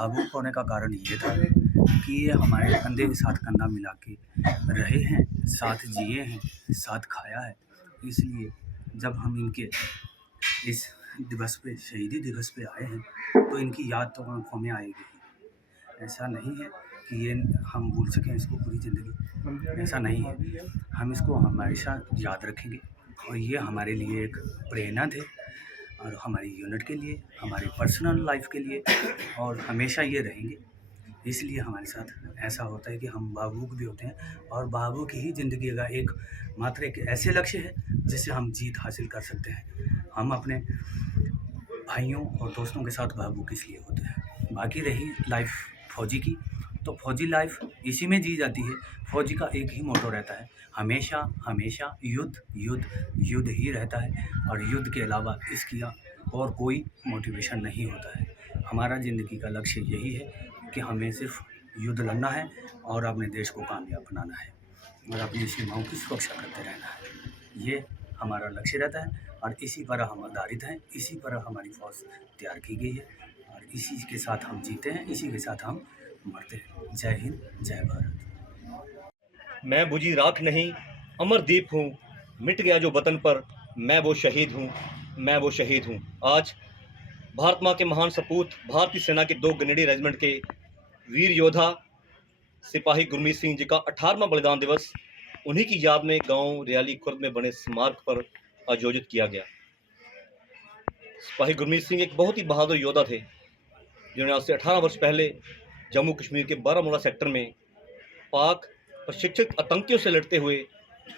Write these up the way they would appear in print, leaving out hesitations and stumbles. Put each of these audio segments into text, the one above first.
भावुक होने का कारण ये था कि ये हमारे कंधे के साथ कंधा मिला के रहे हैं, साथ जिए हैं, साथ खाया है। इसलिए जब हम इनके इस दिवस पे, शहीदी दिवस पे आए हैं, तो इनकी याद तो हमें आएगी ही। ऐसा नहीं है कि ये हम भूल सकें इसको पूरी ज़िंदगी, ऐसा नहीं है। हम इसको हमेशा याद रखेंगे और ये हमारे लिए एक प्रेरणा थे, और हमारी यूनिट के लिए, हमारी पर्सनल लाइफ के लिए, और हमेशा ये रहेंगे। इसलिए हमारे साथ ऐसा होता है कि हम भावुक भी होते हैं, और भावुक ही ज़िंदगी का एक मात्र एक ऐसे लक्ष्य है जिससे हम जीत हासिल कर सकते हैं। हम अपने भाइयों और दोस्तों के साथ भावुक इसलिए होते हैं। बाकी रही लाइफ फौजी की, तो फौजी लाइफ इसी में जी जाती है। फौजी का एक ही मोटो रहता है, हमेशा हमेशा युद्ध युद्ध युद्ध ही रहता है, और युद्ध के अलावा इसकी और कोई मोटिवेशन नहीं होता है। हमारा ज़िंदगी का लक्ष्य यही है कि हमें सिर्फ युद्ध लड़ना है और अपने देश को कामयाब बनाना है और अपनी सीमाओं की सुरक्षा करते रहना है। ये हमारा लक्ष्य रहता है और इसी पर हम आधारित हैं, इसी पर हमारी फौज तैयार की गई है, और इसी के साथ हम जीते हैं, इसी के साथ हम मरते हैं। जय हिंद, जय भारत। मैं बुझी राख नहीं, अमरदीप हूँ, मिट गया जो वतन पर, मैं वो शहीद हूँ, मैं वो शहीद हूँ। आज भारत माँ के महान सपूत भारतीय सेना के 2 ग्रेनेडी रेजिमेंट के वीर योद्धा सिपाही गुरमीत सिंह जी का 18वां बलिदान दिवस उन्हीं की याद में गांव रियाली खुर्द में बने स्मारक पर आयोजित किया गया। सिपाही गुरमीत सिंह एक बहुत ही बहादुर योद्धा थे, जिन्होंने आज से 18 वर्ष पहले जम्मू कश्मीर के बारामूला सेक्टर में पाक प्रशिक्षित आतंकियों से लड़ते हुए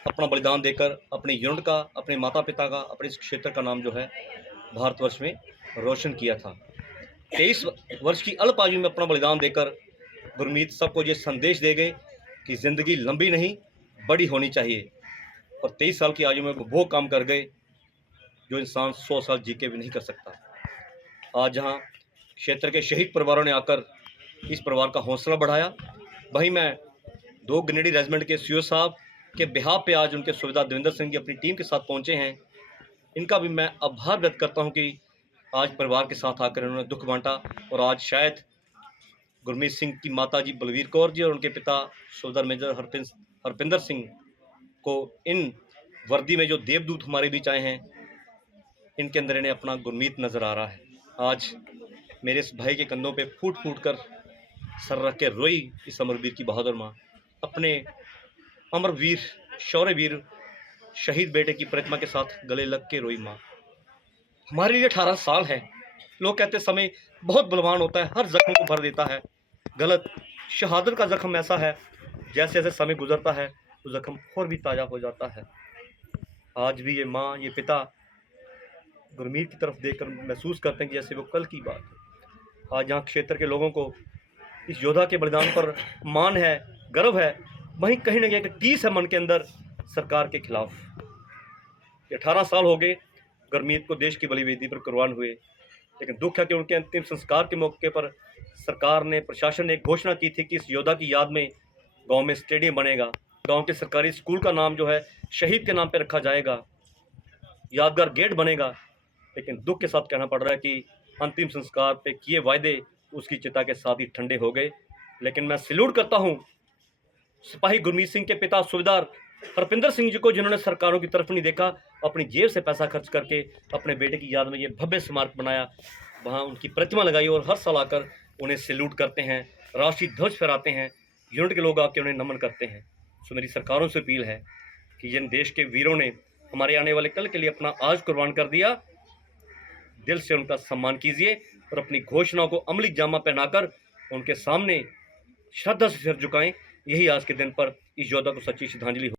अपना बलिदान देकर अपनी यूनिट का, अपने माता पिता का, अपने इस क्षेत्र का नाम जो है भारतवर्ष में रोशन किया था। 23 वर्ष की अल्प आयु में अपना बलिदान देकर गुरमीत सबको ये संदेश दे गए कि ज़िंदगी लंबी नहीं, बड़ी होनी चाहिए, और 23 साल की आयु में वो काम कर गए जो इंसान 100 साल जी के भी नहीं कर सकता। आज जहाँ क्षेत्र के शहीद परिवारों ने आकर इस परिवार का हौसला बढ़ाया, वहीं मैं 2 ग्रेनेडी रेजिमेंट के सीओ साहब के बिहाफ पे आज उनके सुविधा देवेंद्र सिंह जी अपनी टीम के साथ पहुंचे हैं। इनका भी मैं आभार व्यक्त करता हूं कि आज परिवार के साथ आकर इन्होंने दुख बांटा, और आज शायद गुरमीत सिंह की माता जी बलवीर कौर जी और उनके पिता सुबेदार मेजर हरपिंदर सिंह को इन वर्दी में जो देवदूत हमारे बीच आए हैं, इनके अंदर इन्हें अपना गुरमीत नज़र आ रहा है। आज मेरे इस भाई के कंधों पे फूट फूट कर सर रख के रोई इस अमरवीर की बहादुर माँ, अपने अमरवीर शौर्यवीर शहीद बेटे की प्रतिमा के साथ गले लग के रोई माँ। हमारे लिए 18 साल है। लोग कहते समय बहुत बलवान होता है, हर जख्म को भर देता है। गलत। शहादत का जख्म ऐसा है, जैसे जैसे समय गुजरता है तो जख्म और भी ताज़ा हो जाता है। आज भी ये माँ, ये पिता गुरमीत की तरफ देखकर महसूस करते हैं कि जैसे वो कल की बात है। आज जहाँ क्षेत्र के लोगों को इस योद्धा के बलिदान पर मान है, गर्व है, वहीं कहीं ना कहीं एक टीस है मन के अंदर सरकार के खिलाफ। 18 साल हो गए गुरमीत को देश की बलि वेदी पर कुर्बान हुए, लेकिन दुख है कि उनके अंतिम संस्कार के मौके पर सरकार ने, प्रशासन ने एक घोषणा की थी कि इस योद्धा की याद में गांव में स्टेडियम बनेगा, गांव के सरकारी स्कूल का नाम जो है शहीद के नाम पर रखा जाएगा, यादगार गेट बनेगा। लेकिन दुख के साथ कहना पड़ रहा है कि अंतिम संस्कार पे किए वायदे उसकी चिता के साथ ही ठंडे हो गए। लेकिन मैं सैल्यूट करता हूँ सिपाही गुरमीत सिंह के पिता सुबेदार हरपिंदर सिंह जी को, जिन्होंने सरकारों की तरफ नहीं देखा, अपनी जेब से पैसा खर्च करके अपने बेटे की याद में ये भव्य स्मारक बनाया, वहाँ उनकी प्रतिमा लगाई, और हर साल आकर उन्हें सैल्यूट करते हैं, राष्ट्रीय ध्वज फहराते हैं, यूनिट के लोग आके उन्हें नमन करते हैं। सो मेरी सरकारों से अपील है कि जिन देश के वीरों ने हमारे आने वाले कल के लिए अपना आज कुर्बान कर दिया, दिल से उनका सम्मान कीजिए और अपनी घोषणाओं को अमली जामा पहनाकर उनके सामने श्रद्धा से सिर झुकाएं। यही आज के दिन पर इस योद्धा को सच्ची श्रद्धांजलि हो।